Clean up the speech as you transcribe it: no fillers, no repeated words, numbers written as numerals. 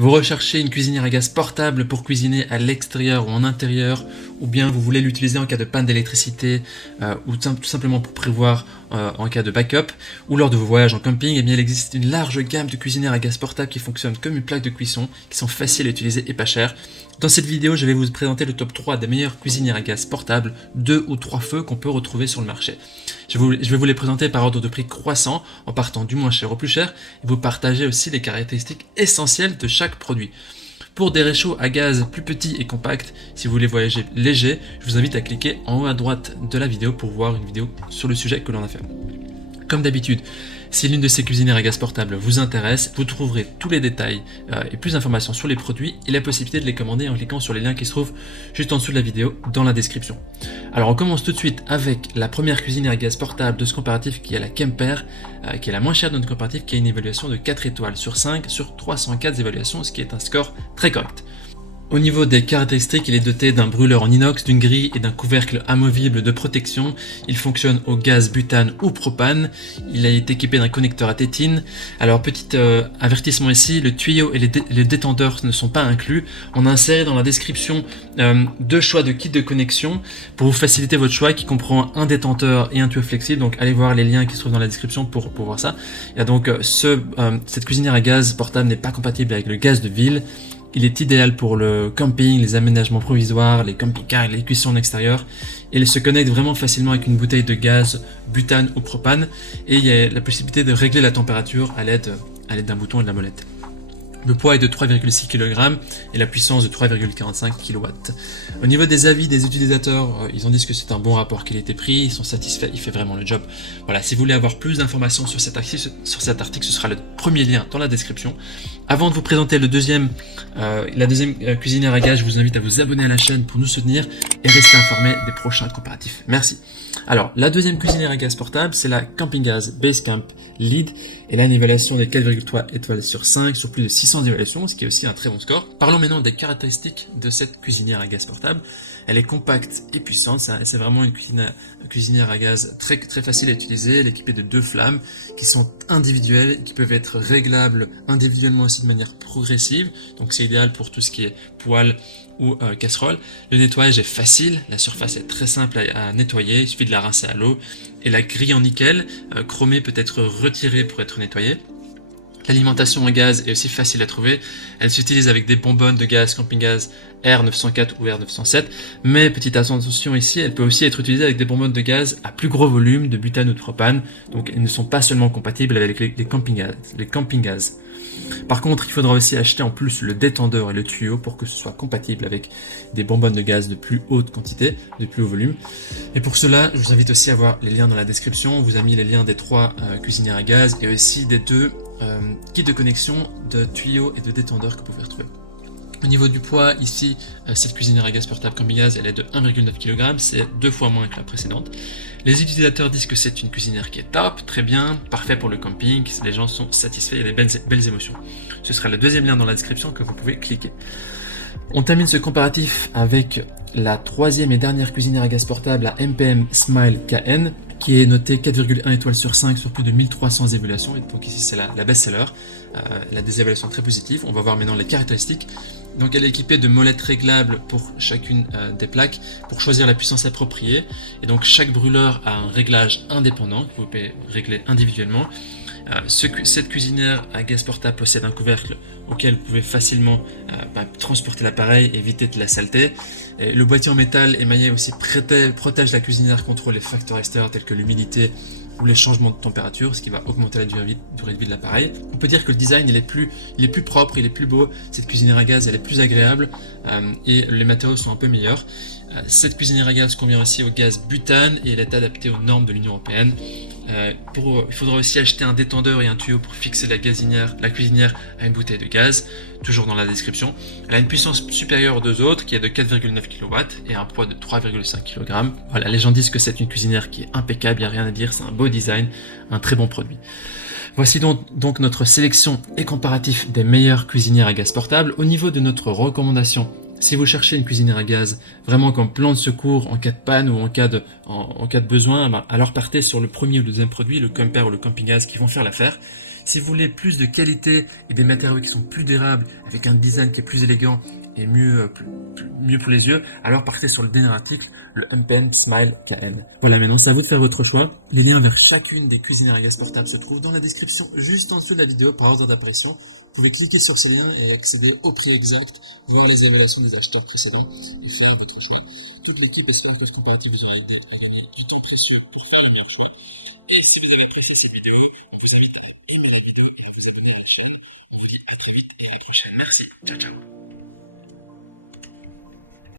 Vous recherchez une cuisinière à gaz portable pour cuisiner à l'extérieur ou en intérieur, ou bien vous voulez l'utiliser en cas de panne d'électricité ou tout simplement pour prévoir en cas de backup ou lors de vos voyages en camping. Eh bien, il existe une large gamme de cuisinières à gaz portable qui fonctionnent comme une plaque de cuisson, qui sont faciles à utiliser et pas chères. Dans cette vidéo, je vais vous présenter le top 3 des meilleures cuisinières à gaz portables, 2 ou 3 feux qu'on peut retrouver sur le marché. Je vais vous les présenter par ordre de prix croissant, en partant du moins cher au plus cher, et vous partager aussi les caractéristiques essentielles de chaque produit. Pour des réchauds à gaz plus petits et compacts, si vous voulez voyager léger, je vous invite à cliquer en haut à droite de la vidéo pour voir une vidéo sur le sujet que l'on a fait. Comme d'habitude, si l'une de ces cuisinières à gaz portable vous intéresse, vous trouverez tous les détails et plus d'informations sur les produits et la possibilité de les commander en cliquant sur les liens qui se trouvent juste en dessous de la vidéo dans la description. Alors on commence tout de suite avec la première cuisinière à gaz portable de ce comparatif qui est la Kemper, qui est la moins chère de notre comparatif, qui a une évaluation de 4 étoiles sur 5 sur 304 évaluations, ce qui est un score très correct. Au niveau des caractéristiques, il est doté d'un brûleur en inox, d'une grille et d'un couvercle amovible de protection. Il fonctionne au gaz butane ou propane. Il a été équipé d'un connecteur à tétine. Alors petit avertissement ici, le tuyau et les détendeurs ne sont pas inclus. On a inséré dans la description deux choix de kit de connexion pour vous faciliter votre choix, qui comprend un détenteur et un tuyau flexible. Donc allez voir les liens qui se trouvent dans la description pour voir ça. Et donc cette cuisinière à gaz portable n'est pas compatible avec le gaz de ville. Il est idéal pour le camping, les aménagements provisoires, les camping-cars, les cuissons en extérieur. Et il se connecte vraiment facilement avec une bouteille de gaz, butane ou propane. Et il y a la possibilité de régler la température à l'aide d'un bouton et de la molette. Le poids est de 3,6 kg et la puissance de 3,45 kW. Au niveau des avis des utilisateurs, ils ont dit que c'est un bon rapport qualité-prix, ils sont satisfaits, il fait vraiment le job. Voilà, si vous voulez avoir plus d'informations sur cet article, ce sera le premier lien dans la description. Avant de vous présenter la deuxième cuisinière à gaz, je vous invite à vous abonner à la chaîne pour nous soutenir et rester informé des prochains comparatifs. Merci. Alors, la deuxième cuisinière à gaz portable, c'est la Camping Gas Basecamp Lead. Elle a une évaluation de 4,3 étoiles sur 5 sur plus de 600 évaluations, ce qui est aussi un très bon score. Parlons maintenant des caractéristiques de cette cuisinière à gaz portable. Elle est compacte et puissante, c'est vraiment une cuisinière à gaz très facile à utiliser. Elle est équipée de 2 flammes qui sont individuelles, qui peuvent être réglables individuellement aussi de manière progressive. Donc c'est idéal pour tout ce qui est poêle ou casserole. Le nettoyage est facile, la surface est très simple à nettoyer, il suffit de la rincer à l'eau. Et la grille en nickel chromée peut être retirée pour être nettoyée. L'alimentation en gaz est aussi facile à trouver. Elle s'utilise avec des bonbonnes de gaz Camping Gas R904 ou R907. Mais petite attention ici, elle peut aussi être utilisée avec des bonbonnes de gaz à plus gros volume, de butane ou de propane. Donc elles ne sont pas seulement compatibles avec les camping gaz. Par contre, il faudra aussi acheter en plus le détendeur et le tuyau pour que ce soit compatible avec des bonbonnes de gaz de plus haute quantité, de plus haut volume. Et pour cela, je vous invite aussi à voir les liens dans la description. On vous a mis les liens des 3 cuisinières à gaz et aussi des 2 kits de connexion de tuyaux et de détendeurs que vous pouvez retrouver. Au niveau du poids, ici, cette cuisinière à gaz portable Camping Gas, elle est de 1,9 kg, c'est 2 fois moins que la précédente. Les utilisateurs disent que c'est une cuisinière qui est top, très bien, parfait pour le camping, les gens sont satisfaits, il y a des belles émotions. Ce sera le deuxième lien dans la description que vous pouvez cliquer. On termine ce comparatif avec la troisième et dernière cuisinière à gaz portable, la MPM Smile KN, qui est notée 4,1 étoiles sur 5 sur plus de 1300 évaluations. Et donc ici c'est la best-seller, elle a des évaluations très positives. On va voir maintenant les caractéristiques. Donc elle est équipée de molettes réglables pour chacune des plaques pour choisir la puissance appropriée. Et donc chaque brûleur a un réglage indépendant que vous pouvez régler individuellement. Cette cuisinière à gaz portable possède un couvercle auquel vous pouvez facilement transporter l'appareil et éviter de la saleté. Et le boîtier en métal émaillé aussi protège la cuisinière contre les facteurs extérieurs tels que l'humidité ou le changement de température, ce qui va augmenter la durée de vie de l'appareil. On peut dire que le design il est plus propre, il est plus beau. Cette cuisinière à gaz elle est plus agréable et les matériaux sont un peu meilleurs. Cette cuisinière à gaz convient aussi au gaz butane et elle est adaptée aux normes de l'Union Européenne. Il faudra aussi acheter un détendeur et un tuyau pour fixer la cuisinière à une bouteille de gaz, toujours dans la description. Elle a une puissance supérieure aux 2 autres qui est de 4,9 kW et un poids de 3,5 kg. Voilà, les gens disent que c'est une cuisinière qui est impeccable, il n'y a rien à dire, c'est un beau design, un très bon produit. Voici donc notre sélection et comparatif des meilleures cuisinières à gaz portable. Au niveau de notre recommandation, si vous cherchez une cuisinière à gaz vraiment comme plan de secours en cas de panne ou en cas de besoin, alors partez sur le premier ou le deuxième produit, le Kemper ou le Camping Gas, qui vont faire l'affaire. Si vous voulez plus de qualité et des matériaux qui sont plus durables, avec un design qui est plus élégant et mieux pour les yeux, alors partez sur le dernier article, le Umpen Smile KN. Voilà, maintenant c'est à vous de faire votre choix. Les liens vers chacune des cuisinières à gaz portables se trouvent dans la description juste en dessous de la vidéo par ordre d'apparition. Vous pouvez cliquer sur ce lien et accéder au prix exact, voir les évaluations des acheteurs précédents et faire votre choix. Toute l'équipe espère que ce comparatif vous aura aidé à gagner du temps précieux.